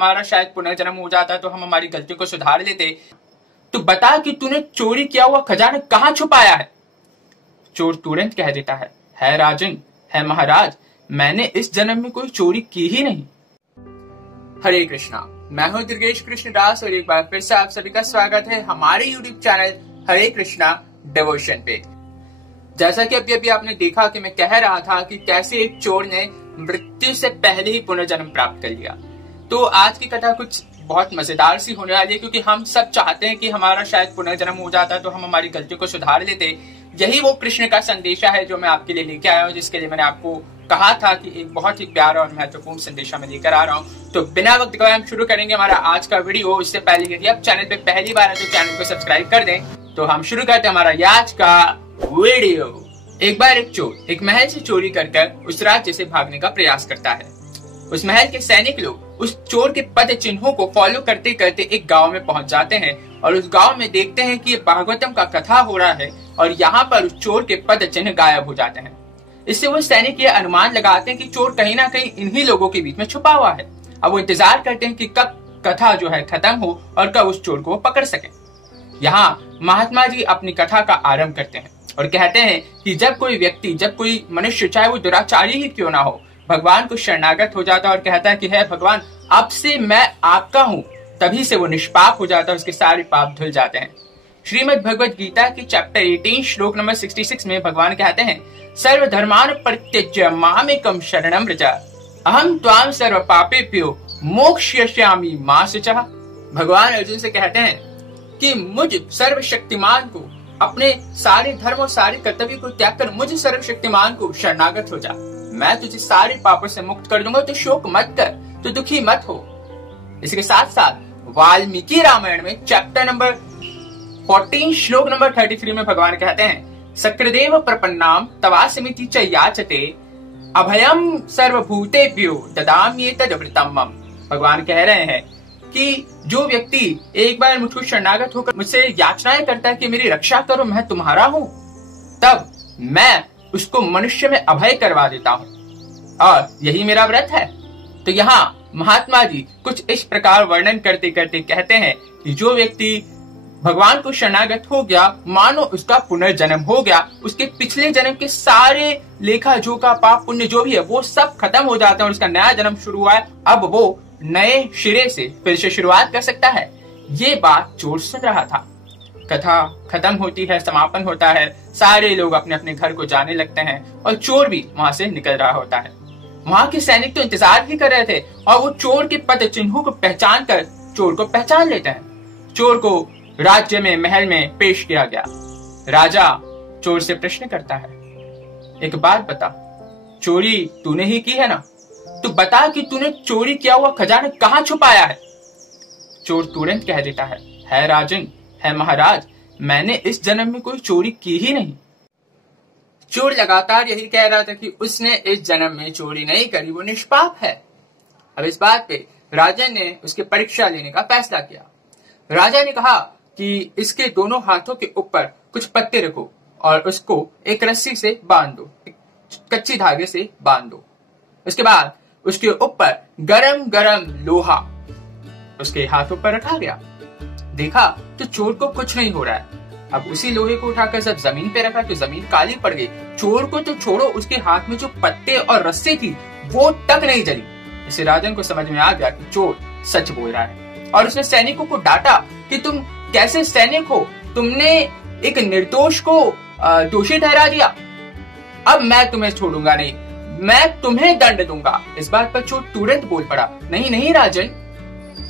हमारा शायद पुनर्जन्म हो जाता तो हम हमारी गलतियों को सुधार लेते। तो बता कि तूने चोरी किया हुआ खजाना कहाँ छुपाया है। चोर तुरंत कह देता है राजन, है महाराज, मैंने इस जन्म में कोई चोरी की ही नहीं। हरे कृष्णा, मैं हूं दुर्गेश कृष्ण दास और एक बार फिर से आप सभी का स्वागत है हमारे यूट्यूब चैनल हरे कृष्णा डिवोशन पे। जैसा कि अभी आपने देखा कि मैं कह रहा था कि कैसे एक चोर ने मृत्यु से पहले ही पुनर्जन्म प्राप्त कर लिया। तो आज की कथा कुछ बहुत मजेदार सी होने वाली है, क्योंकि हम सब चाहते हैं कि हमारा शायद पुनर्जन्म हो जाता तो हम हमारी गलतियों को सुधार लेते। यही वो कृष्ण का संदेशा है जो मैं आपके लिए लेके आया हूँ, जिसके लिए मैंने आपको कहा था कि एक बहुत ही प्यारा और महत्वपूर्ण संदेशा मैं लेकर आ रहा हूँ। तो बिना वक्त गवाए हम शुरू करेंगे हमारा आज का वीडियो। इससे पहले यदि आप चैनल पे पहली बार है तो चैनल को सब्सक्राइब कर दें। तो हम शुरू करते हैं हमारा आज का वीडियो। एक बार एक चोर एक महल से चोरी कर उस राज्य से भागने का प्रयास करता है। उस महल के सैनिक लोग उस चोर के पद चिन्हों को फॉलो करते करते एक गांव में पहुंच जाते हैं और उस गांव में देखते हैं कि ये भागवतम का कथा हो रहा है और यहाँ पर उस चोर के पद चिन्ह गायब हो जाते हैं। इससे वो सैनिक ये अनुमान लगाते हैं कि चोर कहीं ना कहीं इन्हीं लोगों के बीच में छुपा हुआ है। अब वो इंतजार करते हैं कि कब कथा जो है खत्म हो और कब उस चोर को वो पकड़ सके। यहाँ महात्मा जी अपनी कथा का आरंभ करते हैं और कहते हैं कि जब कोई व्यक्ति, जब कोई मनुष्य, चाहे वो दुराचारी ही क्यों ना हो, भगवान को शरणागत हो जाता है और कहता है कि है भगवान, अब से मैं आपका हूँ, तभी से वो निष्पाप हो जाता है, उसके सारे पाप धुल जाते हैं। श्रीमद् भगवद गीता की चैप्टर 18 श्लोक नंबर 66 में भगवान कहते हैं, सर्व धर्मान परित्यज्य मामेकं शरणं व्रज अहम त्वां सर्व पापेभ्यो मोक्षयिष्यामि मा शुचः। भगवान अर्जुन से कहते हैं कि मुझ सर्वशक्तिमान को, अपने सारे धर्म और सारे कर्तव्य को त्याग कर मुझ सर्वशक्तिमान को शरणागत हो जा, मैं तुझे सारे पापों से मुक्त कर दूंगा। तो शोक मत कर, तो दुखी मत हो। इसके साथ साथ वाल्मीकि रामायण में चैप्टर नंबर 14 श्लोक नंबर 33 में भगवान कहते हैं, सक्रदेव प्रपन्नाम तवास्मीति च याचते अभयम सर्वभूतेभ्यो ददाम्येतदमृतम्। भगवान कह रहे हैं कि जो व्यक्ति एक बार मुझको शरणागत होकर मुझसे याचनाएं करता है कि मेरी रक्षा करो, मैं तुम्हारा हूं, तब मैं उसको मनुष्य में अभय करवा देता हूं और यही मेरा व्रत है। तो यहाँ महात्मा जी कुछ इस प्रकार वर्णन करते करते कहते हैं कि जो व्यक्ति भगवान को शरणागत हो गया, मानो उसका पुनर्जन्म हो गया, उसके पिछले जन्म के सारे लेखा जोखा पाप पुण्य जो भी है वो सब खत्म हो जाता है और उसका नया जन्म शुरू हुआ है। अब वो नए सिरे से फिर से शुरुआत कर सकता है। ये बात चोर सुन रहा था। कथा खत्म होती है, समापन होता है, सारे लोग अपने अपने घर को जाने लगते हैं और चोर भी वहां से निकल रहा होता है। वहां के सैनिक तो इंतजार ही कर रहे थे और वो चोर के पद चिन्हों को पहचान कर चोर को पहचान लेते हैं। चोर को राज्य में, महल में पेश किया गया। राजा चोर से प्रश्न करता है, एक बात बता, चोरी तूने ही की है ना? तो बता कि तूने चोरी किया हुआ खजाना कहाँ छुपाया है। चोर तुरंत कह देता है राजन, है महाराज, मैंने इस जन्म में कोई चोरी की ही नहीं। चोर लगातार यही कह रहा था कि उसने इस जन्म में चोरी नहीं करी, वो निष्पाप है। अब इस बात पे राजा ने उसकी परीक्षा लेने का फैसला किया। राजा ने कहा कि इसके दोनों हाथों के ऊपर कुछ पत्ते रखो और उसको एक रस्सी से बांध दो, एक कच्ची धागे से बांध दो। उसके बाद उसके ऊपर गरम गरम लोहा उसके हाथों पर रखा गया। देखा तो चोर को कुछ नहीं हो रहा है। अब उसी लोहे को उठाकर जब जमीन पे रखा तो जमीन काली पड़ गई। चोर को तो छोड़ो, उसके हाथ में जो पत्ते और रस्सी थी वो तक नहीं जली। इसे राजन को समझ में आ गया कि चोर सच बोल रहा है और उसने सैनिकों को डांटा कि तुम कैसे सैनिक हो, तुमने एक निर्दोष को दोषी ठहरा दिया, अब मैं तुम्हें छोड़ूंगा नहीं, मैं तुम्हें दंड दूंगा। इस बात पर चोर तुरंत बोल पड़ा, नहीं नहीं राजन,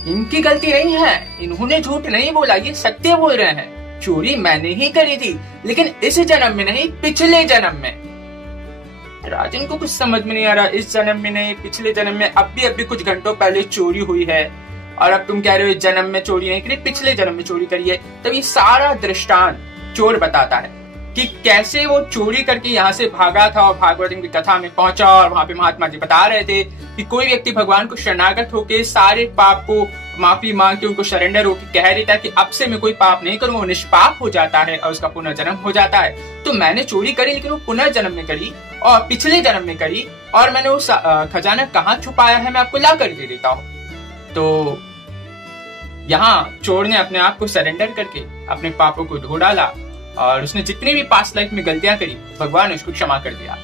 इनकी गलती नहीं है, इन्होंने झूठ नहीं बोला, ये सत्य बोल रहे हैं। चोरी मैंने ही करी थी, लेकिन इस जन्म में नहीं, पिछले जन्म में। राजन को कुछ समझ में नहीं आ रहा, इस जन्म में नहीं, पिछले जन्म में। अभी कुछ घंटों पहले चोरी हुई है और अब तुम कह रहे हो इस जन्म में चोरी नहीं करी, पिछले जन्म में चोरी करी है। तब ये सारा दृष्टांत चोर बताता है कि कैसे वो चोरी करके यहाँ से भागा था और भागवतम की कथा में पहुंचा और वहां पे महात्मा जी बता रहे थे कि कोई व्यक्ति भगवान को शरणागत होके सारे पाप को माफी मांग के उनको सरेंडर होकर कह देता है कि अब से मैं कोई पाप नहीं करूंगा, वो निष्पाप हो जाता है और उसका पुनर्जन्म हो जाता है। तो मैंने चोरी करी, लेकिन वो पुनर्जन्म में करी और पिछले जन्म में करी, और मैंने वो खजाना कहाँ छुपाया है मैं आपको ला कर दे देता हूँ। तो यहाँ चोर ने अपने आप को सरेंडर करके अपने पापों को धो डाला और उसने जितनी भी पास्ट लाइफ में गलतियां करी भगवान ने उसको क्षमा कर दिया।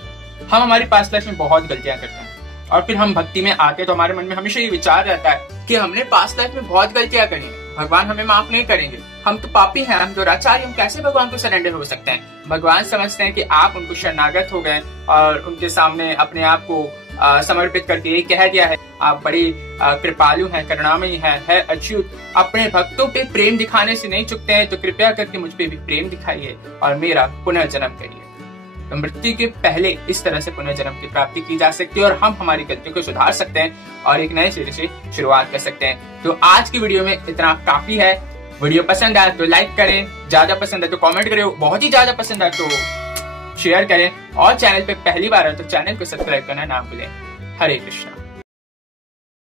हम हमारी पास्ट लाइफ में बहुत गलतियां करते हैं और फिर हम भक्ति में आते तो हमारे मन में हमेशा ये विचार रहता है कि हमने पास्ट लाइफ में बहुत गलतियां करी हैं, भगवान हमें माफ नहीं करेंगे, हम तो पापी हैं, हम दुराचारी, हम कैसे भगवान को सरेंडर हो सकते हैं। भगवान समझते हैं कि आप उनको शरणागत हो गए और उनके सामने अपने आप को समर्पित करके ये कह दिया है, आप बड़ी कृपालु हैं, करुणामयी है अच्युत, अपने भक्तों पे प्रेम दिखाने से नहीं चुकते हैं, तो कृपया करके मुझ पे भी प्रेम दिखाइए और मेरा पुनर्जन्म करिए। तो मृत्यु के पहले इस तरह से पुनर्जन्म की प्राप्ति की जा सकती है और हम हमारी गलतियों को सुधार सकते हैं और एक नए सिरे से शुरुआत कर सकते हैं। तो आज की वीडियो में इतना काफी है। वीडियो पसंद आया तो लाइक करें, ज्यादा पसंद है तो कमेंट करें, बहुत ही ज्यादा पसंद है तो शेयर करें और चैनल पे पहली बार है तो चैनल को सब्सक्राइब करना ना भूलें। हरे कृष्णा।